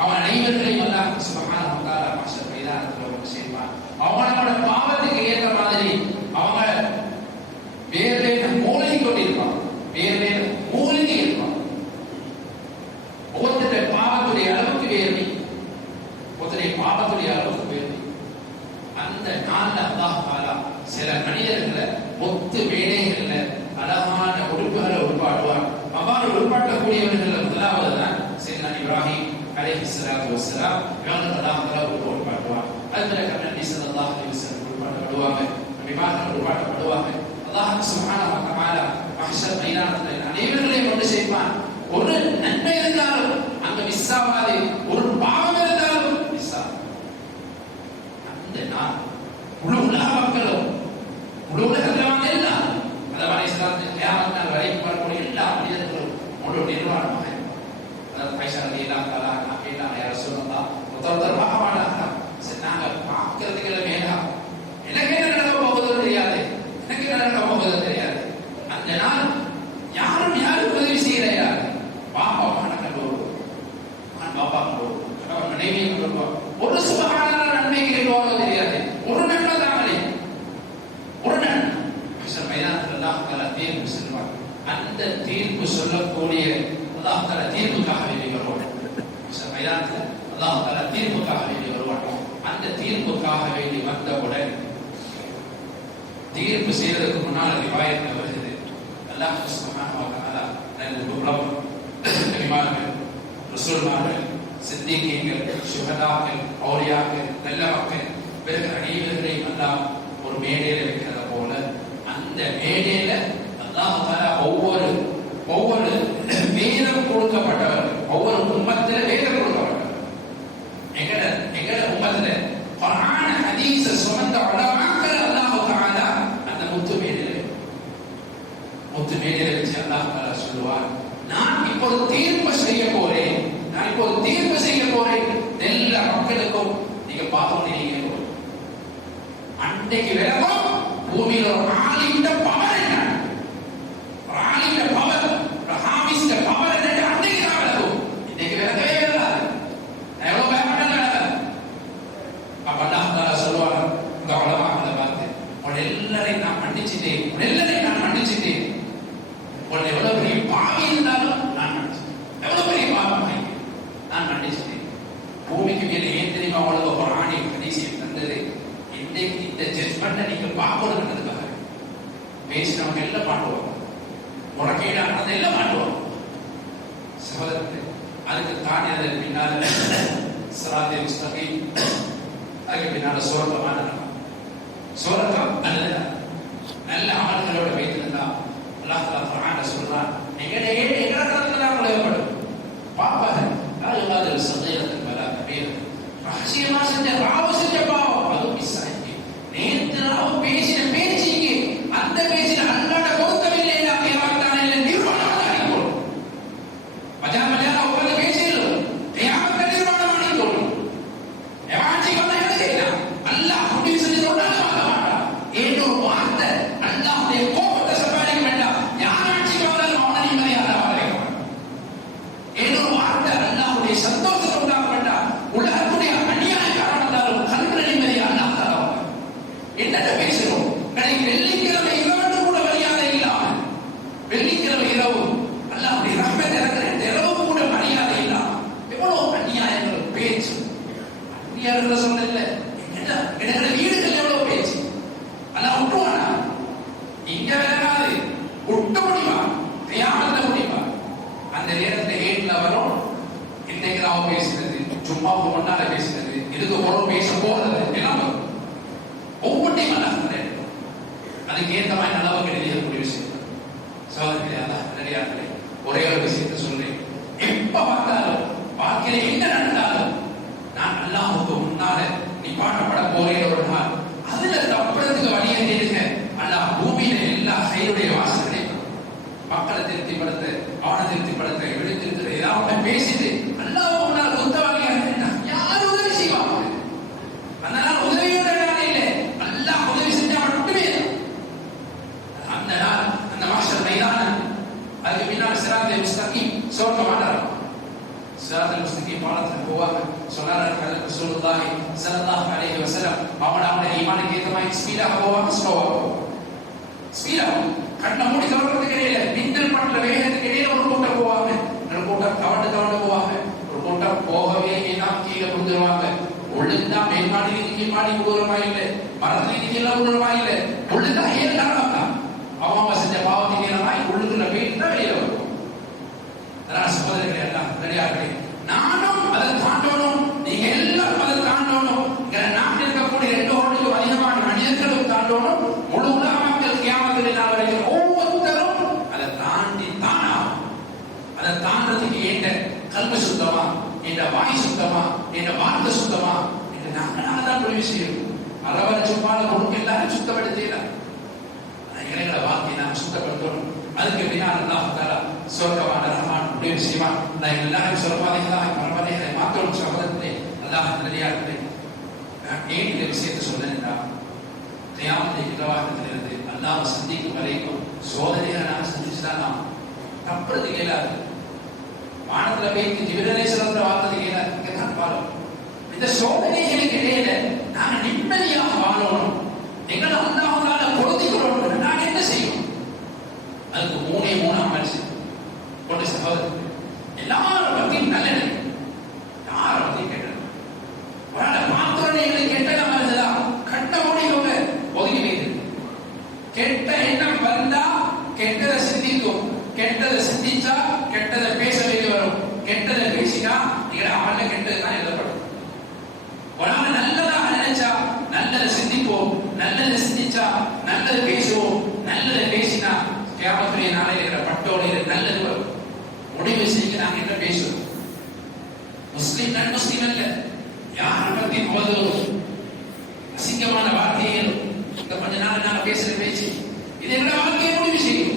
அவன் அனைவர்களையும் அல்லாஹ் சுப்ஹானஹு வ தஆலா மஹ்ஷர் மைதானத்துல ஒன்று சேர்ப்பான். அவங்களோட பாவத்துக்கு ஏற்ற மாதிரி அவங்க வேறு மூழ்கி கொண்டிருப்பான், வேறு மூழ்கி இருப்பான். ஒவ்வொருத்தருடைய பாவத்துடைய அளவுக்கு வேர்வை, ஒருத்தருடைய பாவத்துடைய அளவுக்கு வேர்வை. அந்த நாள்ல அல்லாஹ் தஆலா சில மனிதர்களை ஒத்து வேலைகள்ல அழகான உறுப்புகளை உருவாடுவார். அவ்வாறு உருவாட்டக்கூடியவர்கள் முதலாவது தான் சையதுனா இப்ராஹிம் அலைஹிஸ்ஸலாத்து வஸ்ஸலாம். இவங்க அல்லாஹ் தஆலா உருவாடுவார். அதுல நபி ஸல்லல்லாஹு அலைஹி வஸல்லம் உருவாடுவாங்க, நபிமார்கள் உருவாடுவாங்க. அல்லாஹ் சுப்ஹானஹு வ தஆலா மஹ்ஷர் மைதானத்தில் அனைவர்களையும் கொண்டு சேர்ப்பான். ஒரு நன்மை இருந்தாலும் அங்க மிஸ்ஸாவாது, ஒரு பாவம் இருந்தாலும் மிஸ்ஸா. அந்த நாள் முழு உலக மக்களும், முழு உலகத்தில் எல்லாம் அதாவது இஸ்லாத்தின் கியாமத் நாள் வரைக்கும் வரக்கூடிய எல்லா மனிதர்களும் முழு நிர்வாணமாக இருக்கும். அதாவது ஐஷா ரலியல்லாஹு தஆலா நான் கேட்டாங்க, யா ரசூலல்லாஹ் ஒருத்தர் மகமானாங்க, நாங்க பார்க்கறதுக்கு மேலா எனக்கு என்ன நடக்க போகுதோ தெரியாது, எனக்கு என்ன நடக்க போகுதோ தெரியாது. அந்த நாள் யாரும் யாருக்கு உதவி செய்யலையா? பாப்பா மகனை கண்டுவோம், மகன் பாப்பா கண்டுவோம், கணவன் மனைவியை கண்டுவோம். ஒரு சுபகான நன்மை கிடைக்குவாரோ தெரியாது, ஒரு நன்மை தாங்களே, ஒரு நன்மை மைதானத்தில் அல்லாஹ் தஆலா தீர்ப்பு சொல்வார். அந்த தீர்ப்பு சொல்லக்கூடிய அல்லாஹ் தஆலா தீர்ப்புக்காக வேண்டி வருவார். மைதானத்தில் அல்லாஹ் தஆலா தீர்ப்புக்காக வேண்டி வருவார். அந்த தீர்ப்புக்காக வேண்டி வந்தவுடன் தீர்ப்பு செய்வதற்கு முன்னால் ரிவாயத்தில் வருகிறது, அல்லாஹ் சுப்ஹானஹு வ தஆலா நபிமார்கள், ரசூல்மார்கள், சித்திகீன்கள், சுஹதாக்கள், அவுலியாக்கள், நல்ல மக்கள், பிறகு அனைவர்களையும் அல்லாஹ் ஒரு மேடையில வைக்கிறத போல அந்த மேடையில அல்லாஹ் தஆலா ஒவ்வொரு வேதம் கொடுக்கப்பட்டவர், ஒவ்வொரு உம்மத்தில வேதம் கொடுக்கப்பட்டவர். எங்கட உம்மத்தில குர்ஆன் ஹதீஸ் ஹதீஸ சுமந்த உலமாக்கள் அல்லாஹ் தஆலா அந்த முத்து மேடையில வச்சு அல்லாஹ் தஆலா சொல்லுவார், நான் இப்போது தீர்ப்பு செய்ய போறேன், எல்லா மக்களுக்கும் நீங்க பாவம் நீங்க அன்றைக்கு விலகும் பூமியில ஒரு ஆலிண்ட பவர் என்ன, ஆலிண்ட பவர், ஹாமிஸ்ட பவர் என்ன அன்றைக்கு தான் விலகும். இன்னைக்கு விலகவே விலகாது. எவ்வளவு பயப்பட்டாலும் விலகாது. அப்ப அல்லாஹ் தஆலா சொல்லுவாங்க, இந்த உலமாக்களை பார்த்து, உங்களை எல்லாரையும் நான் மன்னிச்சிட்டேன், உங்களை எவ்வளவு பெரிய பாவி இருந்தாலும் நான் மன்னிச்சிட்டேன், எவ்வளவு பெரிய பாவம் நான் மன்னிச்சிட்டேன். பூமிக்கு மேல ஏன் தெரியுமா அவ்வளவு குர்ஆனி ஹதீஸையும் தந்தது? இன்னைக்கு இந்த ஜட்ஜ்மெண்ட்டை நீங்க பார்க்கணுன்றதுக்காக. பேசினவங்க எல்லாம் மாட்டுவாங்க, முறைகேடானது எல்லாம் மாட்டுவாங்க. சகோதரர்களே, அதுக்கு தாண்டி அதற்கு பின்னால் சிராத்தை முஸ்தகீம், அதுக்கு பின்னால் சுவர்க்கம் நல்ல அமல்களோட வைத்திருந்தா அல்லாஹ் தஆலா குர்ஆன்ல சொல்றான், எங்கடா உலகப்படும் பாப்பாக அது சதீரத்தின் மேல கபீர் ரகசியமா செஞ்ச ராவு செஞ்ச பாவம் அது மிஸ் ஆயிடுச்சு. நேற்று ராவு பேசின பேச்சுக்கு அந்த பேச்சில் அல்லாட பொருத்தமில்லை இல்லை நிர்வாணம் ஆகிக்கொள்ளும். மஜாமலையா உட்கார்ந்து பேசிடும் கையாமத்தை நிர்வாணம் ஆகிக்கொள்ளும். எவாஞ்சி வந்தா என்ன செய்யலாம்? அல்லாஹ் முடிவு செஞ்சு சொன்னாலும் வாங்க மாட்டான். ஏதோ ஒரு வார்த்தை அல்லாஹ்வுடைய கோபத்தை சம்பாதிக்க வேண்டாம். யார் ஆட்சிக்கு வந்தாலும் அவனை நிம்மதியாக வாழ ஏதோ ஒரு வார்த்தை அல்லாஹ்வுடைய சந்தோஷத்தை உண்டாக வேண்டாம். உலகத்துடைய அநியாயக்காரன் வந்தாலும் கல்வி நிம்மதியாக அல்லாஹ் தருவாங்க. என்னென்ன பேசுகிறோம்? கடைக்கு வெள்ளிக்கிழமை இரவு கூட மரியாதை இல்லாமல், வெள்ளிக்கிழமை இரவு அல்லாஹ்வுடைய ரஹ்மத் இறங்குற இரவு கூட மரியாதை இல்லாமல் எவ்வளவு அநியாயங்கள் பேச்சு. அநியாயங்கள் சொன்னதில்ல, என்னென்ன வீடுகள் எவ்வளவு பேச்சு. அல்லாஹ் விட்டுவானா? இங்க வேறாது விட்ட முடியுமா? தியாகத்தை முடியுமா? அந்த நேரத்தை ஏட்ல வரும். இன்னைக்கு நான் பேசுறது, சும்மாவுக்கு முன்னால பேசுறது, இதுக்கு ஒரு பேச போறது எல்லாம் வரும். ஒவ்வொன்றையும் அல்லாஹ் அதுக்கு ஏற்ற மாதிரி நல்லவங்க எழுதியக்கூடிய விஷயம். சகோதரர்களே, அல்லாஹ் நிறையார்களே, ஒரே ஒரு விஷயத்தை சொல்றேன். எப்ப பார்த்தாலும் வாழ்க்கையில என்ன நடந்தாலும் நான் அல்லாஹ்வுக்கு முன்னால நிப்பாட்டப்பட போறேன் ஒரு நாள். அதுல தப்புறதுக்கு வழியை தேடுங்க. அல்லாஹ் பூமியில எல்லா கையுடைய வாசல்களையும் மக்களை திருப்திப்படுத்த, அவனை திருப்திப்படுத்த, இவனை திருப்தி ஏதாவது பேசிட்டு அல்லாஹ் முன்னால் குத்தவாளியாக யார் உதவி செய்வாங்க? அதனால உதவியோட இல்லை, அல்லாஹ் உதவி செஞ்சா மட்டுமே அந்த நாள் அந்த மாஷர் மைதானம். அதுக்கு பின்னால் சிராத்தை முஸ்தகீம் சொர்க்க மாட்டார். சிராத்தை முஸ்தகீம் பாலத்தில் போவாங்க. சொன்னார்கள் ரசூலுல்லாஹி ஸல்லல்லாஹு அலைஹி வஸல்லம், அவனுடைய ஈமானுக்கு ஏற்ற மாதிரி ஸ்பீடாக போவாங்க, ஸ்லோவாக போவாங்க. ஸ்பீடாக கண்ணை மூடி கவர்றதுக்கு இடையில, மின்னல் பண்ற வேகத்துக்கு இடையில ஒரு கூட்டம் போவாங்க, ஒரு கூட்டம் கவண்டு போவாங்க, ஒரு கூட்டம் போகவே எல்லாம் கீழே விழுந்துருவாங்க. ஒழுங்கா மேல்மாடி கீழ்மாடி விடுறமா இல்லை, மரத்துல கீழே விடுறமா இல்லை, ஒழுங்கா ஏற்காலம் தான் அவங்க செஞ்ச பாவத்தின் நேரமாய் உள்ளுக்குள்ள போயிட்டு தான் வெளியில வருவோம். அதனால சகோதரர்களே, எல்லாம் ரெடியாகவே நானும் அதை தாண்டணும், நீங்க எல்லாரும் அதை தாண்டணும். நாட்டில் இருக்கக்கூடிய 2 கோடிக்கும் அதிகமான மனிதர்களும் தாண்டணும். முழு உலக மக்கள் கியாமத்தில் நாள் வரைக்கும் ஒவ்வொருத்தரும் அதை தாண்டி தானா. அதை தாண்டதுக்கு என்ற கல்வி சுத்தமா, என்ற வாய் சுத்தமா, என்ற வார்த்தை சுத்தமா என்று நாங்கள் தான் முடிவு செய்யணும். அளவர சும்மால கொடுக்க எல்லாரும் சுத்தப்படுத்தலாம். இறைகளை வார்த்தையை நாம் சுத்தப்படுத்தணும். அதுக்கு பின்னால் அல்லாஹ் தஆலா சொர்க்கமான ரஹ்மான் முடிவு செய்வான். நான் எல்லாரும் சொர்க்கவாதிகளாக பரவாயில்லை மாற்றணும். சகோதரர்களே, அல்லாஹ் நல்லடியார்களே, ஏன் இந்த விஷயத்தை சொல்றேன்னா, கியாமத்தை நிர்வாகத்திலிருந்து அல்லாஹ் சந்திக்கும் வரைக்கும் சோதனைகளை நாம் சந்திச்சுதான் நாம் தப்புறது இயலாது. வானத்துல போய் ஜிப்ரீல் வாழ்றது இயலாது. இங்கதான் வாழும். இந்த சோதனைகளுக்கு இடையில நாங்க நிம்மதியாக வாழணும். எங்களை அல்லாஹ்வால பொருந்திக்கிறோம். நாங்க என்ன செய்யணும்? அதுக்கு 3 அமல் கொண்டு சகோதரர் எல்லாரும் பத்தியும் நல்லது, யாரை பத்தியும் கேட்டது மாத்திரனை கெட்ட மருந்துதா கட்ட முடியும் ஒதுங்கி வைத்து கெட்ட எண்ணம் வந்தா கெட்டதை சிந்திக்கும். கெட்டதை சிந்திச்சா கெட்டதை பேச வேண்டி வரும். கெட்டதை பேசினா நீங்க அமல்ல கெட்டது தான் எழுதப்படும். உடனே நல்லதாக நினைச்சா நல்லதை சிந்திப்போம், நல்லதை சிந்திச்சா நல்லதை பேசுவோம், நல்லதை பேசினா கியாமத்துடைய நாளையில் இருக்கிற பட்டோலையில் நல்லது வரும். முடிவு செய்ய நாங்க என்ன பேசுவோம்? முஸ்லிம் நன் முஸ்லிம் அல்ல, யாரை பத்தி போதும் அசிங்க நான் பேசுற பேச்சு இது எங்க வாழ்க்கையை முடிவு செய்யும்.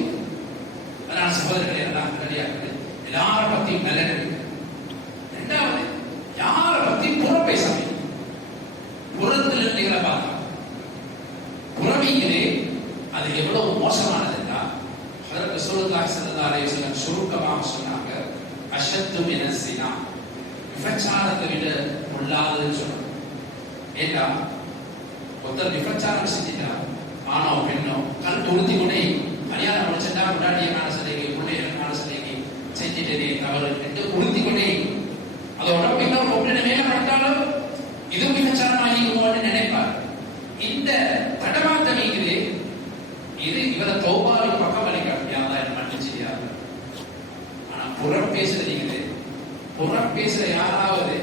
அதனால சகோதரர்களே எல்லாம் கிடையாது, யாரை பத்தியும் நல்ல நினைக்க. இரண்டாவது, யாரை பத்தி புறம் பேசாம புறத்தில் இருந்தீங்களா பார்த்தா புறமையிலே அது எவ்வளவு மோசமானதுன்னா ஹஜ்ரத் ரசூலுல்லாஹி ஸல்லல்லாஹு அலைஹி வஸல்லம் சுருக்கமாக சொன்னாங்க, அஷத்து மினஸ் ஸினா, விபச்சாரத்தை விட பொல்லாததுன்னு சொன்னாங்க. ஏண்டா ஒருத்தர் விபச்சாரம் செஞ்சுட்டா ஆணோ பெண்ணோ கல் உறுதி கொண்டே கல்யாணம் முடிச்சுட்டா முன்னாடியே மனசலைக்கு பிள்ளைய மனசலைக்கு செஞ்சுட்டதே தவறு என்று உறுதி கொண்டே அதோட இன்னொரு பொண்ணு மேல பட்டாலும் இது விபச்சாரமாகிக்குமோன்னு நினைப்பார். இந்த தடமாத்தம் இருக்குது, இது இவரை தௌபாவின் பக்கம் அளிக்காட்டியாதான் என்ன மன்னிச்சியாரு. ஆனா புறம் பேசுறது, புறம் பேசுற யாராவது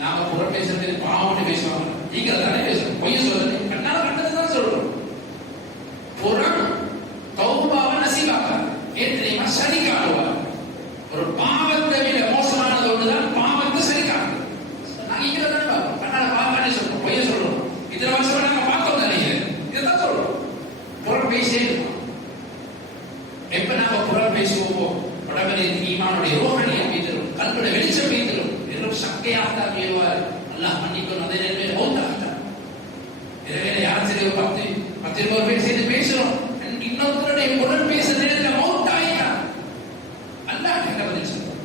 நாம புறம் பேசுறது பாவம்னு பேசுவாங்க, நீங்க தானே பேசுறோம், பொய்ய சொல்றது கண்ணால கண்டதுதான் சொல்றோம். புறம் தௌபாவை நசீபாக்காது, ஏன் தெரியுமா? சரி காணுவார். ஒரு பாவத்தை விட மோசமானது ஒன்றுதான் பாவத்தை சரி காணுது. நாங்க இங்க தானே பார்ப்போம், கண்ணால பாவம்னு சொல்றோம், பொய்ய சொல்றோம். இத்தனை வருஷம் நாங்க பார்த்தோம் தானே, இதைத்தான் சொல்றோம். புறம் பேசே இருக்கும். எப்ப நாம புறம் பேசுவோமோ உடம்புல ஈமானுடைய ரோகணியை மீதிரும், கல்புடைய வெளிச்சம் மீதிரும், வெறும் சக்கையாகத்தான் மீறுவார். அல்லாஹ் மன்னிக்கணும். அதே நேரத்தில் மௌத்தாகத்தான். எனவே யாரும் சரி ஒரு 10 பேர் சேர்ந்து பேசுறோம், இன்னொருத்தருடைய புறம் பேச நேரத்தில் மௌத்தாயிட்டான். அல்லாஹ் என்ன பதில் சொல்றோம்?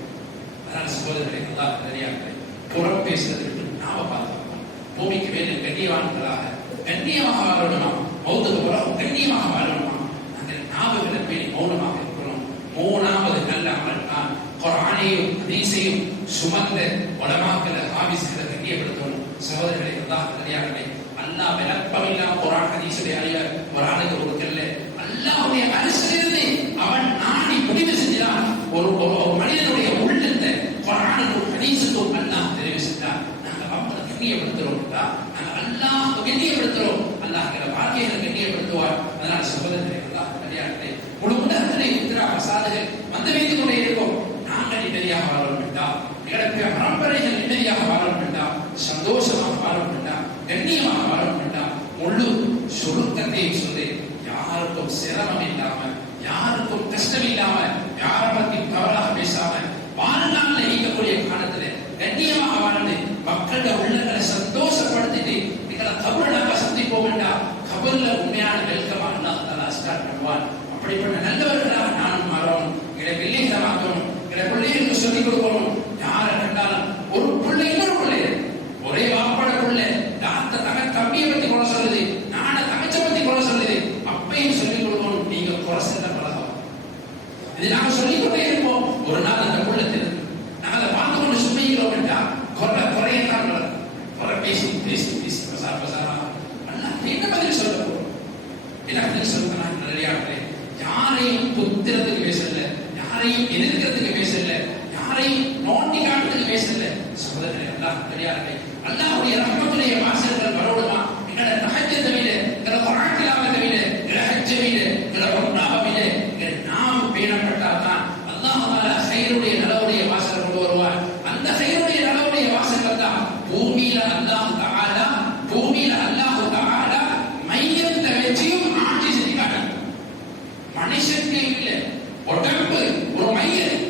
அதனால சகோதரர்களை அல்லாஹ் தெரியாது, புறம் பேசுறதுக்கு நாம பாதுகாப்போம். பூமிக்கு மேலே கண்ணியவான்களாக கண்ணியமாக வாழணுமா, மௌத்துக்கு பிறகு கண்ணியமாக வாழணுமா, அந்த நாவுகளை பேணி மௌனமாக இருக்கிறோம். மூணாவது நல்ல அமல் தான் குர்ஆனையும் ஹதீஸையும் சுமந்த உலமாக்களை ஹாஃபிஸ்களை கண்ணியப்படுத்தணும். சகோதரர்களை அல்லாஹ் தெரியாதே, அல்லாஹ் விளப்பமில்லாம குர்ஆன் ஹதீஸுடைய அறிவை ஒரு ஆளுக்கு கொடுக்கல. அல்லாஹ்வுடைய அரசிலிருந்து அவன் நாடி முடிவு செஞ்சான். ஒரு மனிதனுடைய உள்ளத்தை குர்ஆனுக்கும் ஹதீஸுக்கும் அல்லாஹ் தெரிவு செஞ்சான். நாங்க அவங்களை கண்ணியப்படுத்துறோம், நாங்க அல்லாஹ் கண்ணியப்படுத்துறோம், அல்லாஹ் வாழ்க்கையை கண்ணியப்படுத்துவார். அதனால சகோதரர்களை அல்லாஹ் தெரியாதே, முழு உலகத்திலே இருக்கிற அசாதுகள் வந்து வைத்துக் கொண்டே இருக்கும். நாங்கள் நிம்மதியாக வாழணும் வேண்டாம், எங்களுடைய பரம்பரைகள் நிம்மதியாக வாழணும் வேண்டாம், சந்தோஷமாக வாழணும் வேண்டாம், கண்ணியமாக வாழணும் வேண்டாம். முழு சுருக்கத்தையும் சொல்லி யாருக்கும் சிரமம் இல்லாம, யாருக்கும் கஷ்டம் இல்லாம, யாரை பத்தி தவறாக பேசாம வாழ்நாள்ல இருக்கக்கூடிய காலத்துல கண்ணியமாக வாழ்ந்து மக்களோட உள்ளங்களை சந்தோஷப்படுத்திட்டு எங்களை கபூர்ல நாம சந்திப்போம் வேண்டாம். கபூர்ல உண்மையான வெல்கமா அல்லாஹ் தஆலா ஸ்டார்ட் பண்ணுவான். அப்படிப்பட்ட நல்லவர்களாக நானும் மாறணும். எங்களை பிள்ளைகளை மாற்றணும், எங்களை பிள்ளைகளுக்கு சொல்லிக் கொடுக்கணும். யாரை கண்டாலும் ஒரு பிள்ளை இன்னொரு பிள்ளை, ஒரே வாப்பாட பிள்ளை தாத்த தம்பியை பத்தி கொலை சொல்லுது, நான தங்கச்சை பத்தி கொலை சொல்லுது, அப்பையும் சொல்லிக் கொடுக்கணும். நீங்க குறை செல்ல பழகம், இது நாங்க சொல்லிக் கொண்டே இருப்போம். ஒரு நாள் அந்த பிள்ளை தெரிஞ்சு நாங்க அதை பார்த்து கொண்டு சுமைக்கிறோம் வேண்டாம். குறையத்தான் குறை பேசி பேசி பேசி பசாரா என்ன பதில் சொல்ல போறோம்? என்ன பதில் சொல்லுங்க? நிறையாட்டே யாரையும் புத்திரத்துக்கு பேசல, யாரையும் எதிர்க்கிறதுக்கு பேசல, யாரையும் நோண்டி காட்டுறதுக்கு பேசல. சகோதரர்களே அல்லாஹ் தெரியாதே, அல்லாஹ்வுடைய ரஹ்மத்துடைய வாசல்கள் வரணுமா? எங்களோட தஹஜ்ஜுதை விட, எங்களோட குர்ஆன் திலாவத்தை விட, எங்களோட ஹஜ்ஜை விட, எங்களோட உம்ராவை விட நாம் பேணப்பட்டால்தான் அல்லாஹ் தஆலா ஹைருடைய நலவுடைய வாசல் கொண்டு வருவார். அந்த ஹைருடைய நலவுடைய வாசல்கள் தான் பூமியில அல்லாஹ் தஆலா மையத்தை வச்சியும் ஆட்சி செஞ்சு காட்டாங்க. மனுஷனுக்கு இல்ல, உடம்பு ஒரு மையம்,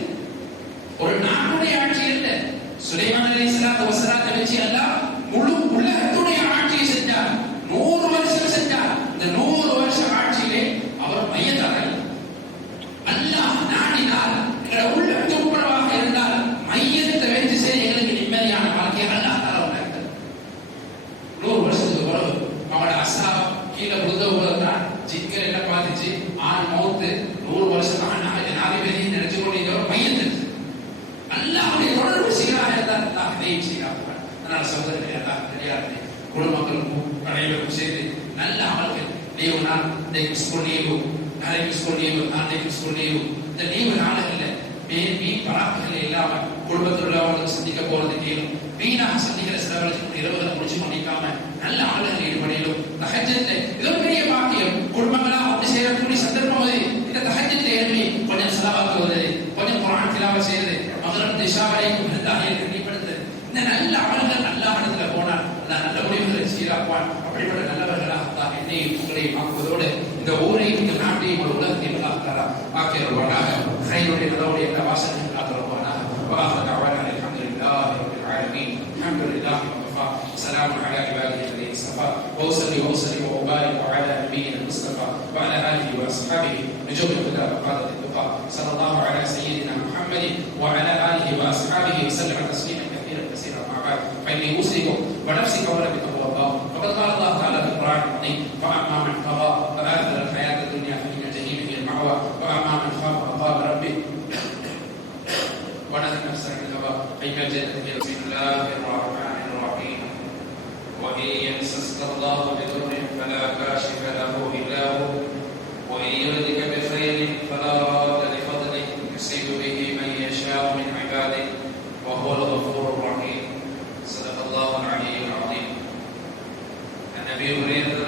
ஒரு நாட்டுடைய ஆட்சி இல்ல. சுலைமான் அலைஹிஸ்ஸலாத்து வஸலாத்தை வச்சு அல்லாஹ் முழு உலகத்துடைய ஆட்சியை செஞ்சார். 100 வருஷம் செஞ்சார். இந்த 100 வருஷம் ஆட்சியிலே அவர் மையத்தாக அல்லாஹ் நாடினார். எங்களை உள்ள துப்புரவாக இருந்தால் மையத்தை வச்சு சரி எங்களுக்கு நிம்மதியான வாழ்க்கையை அல்லாஹ் தஆலா உண்டாக்குறார். 100 வருஷத்துக்கு பிறகு அவங்களோட அசா கீழே புத்தகத்தான் ஜிக்கர் என்ன பார்த்துச்சு, ஆண் மௌத்து 100 வருஷம் ஜனாதிபதி நினைச்சு கொண்டு மையத்தில் அல்லாஹ்வுடைய தொடர்பு சீராக இருந்தால் அல்லாஹ் இதையும் சீராக்குவார். அதனால சகோதரர்களே அல்லாஹ் தெரியாது, குடும்பங்களுக்கும் அனைவருக்கும் சேர்ந்து நல்ல அமல்கள். லீவு நாள், இன்றைக்கு ஸ்கூல் லீவு, நாளைக்கு ஸ்கூல் லீவு, நாளைக்கு ஸ்கூல் லீவு, இந்த லீவு நாளுகளில் வீண் பராக்குகள் இல்லாம குடும்பத்தில் உள்ளவர்களுக்கு சந்திக்க போறது கேளும், வீணாக சந்திக்கிற சிலவர்களுக்கு இரவுகளை முடிச்சு பண்ணிக்காம நல்ல அமல்களில் ஈடுபடையிலும் தஹஜ்ஜுல இது ஒரு பெரிய பாக்கியம். குடும்பங்களா ஒன்று சேரக்கூடிய சந்தர்ப்பம் அது. இந்த தஹஜ்ஜுல எழுப்பி கொஞ்சம் ஸலவாத்துவது, கொஞ்சம் குர்ஆன் திலாவத் செய்யறது, மக்ரிப் இஷா வரைக்கும் அல்லாஹ்வை கண்டிப்படுத்துறது, இந்த நல்ல அமல்கள் அல்லாஹ் இடத்துல போனால் அல்லாஹ் நல்ல முடிவுகளை சீராக்குவான். அப்படிப்பட்ட நல்லவர்களாக அல்லாஹ் என்னையும் செல்வங்களையும் ஆக்குவதோடு இந்த ஊரையும் இந்த நாட்டையும் ஒரு உலகத்தையும் ஆக்கிடுவானாக. கையுடைய நல்லவுடைய எல்லா வாசனையும் ஆக்கிடுவானாக. وآخر دعوانا الحمد لله رب العالمين. الحمد لله وكفى. سلام على عباده الذين اصطفى. وأصلي وأسلم وأبارك على نبينا المصطفى وعلى آله وأصحابه نجوم الهدى وقادة التقى صلى الله على سيدنا محمد وعلى آله وأصحابه وسلم تسليما كثيرا كثيرا. مع بعد فإني أوصيكم ونفسي قولا بتقوى الله. وقد قال الله تعالى في القرآن العظيم: فأما من طغى فآثر الحياة الدنيا فإن الجحيم هي المأوى وأما من خاف مقام ربه ونهى النفس عن الهوى فإن الجنة هي. بسم الله الرحمن الرحيم. وإن يمسسك الله بضر فلا كاشف له إلا هو وإن يردك بخير فلا راد لفضله يصيب به من يشاء من عباده وهو الغفور الرحيم. صدق الله العلي العظيم. عن أبي هريرة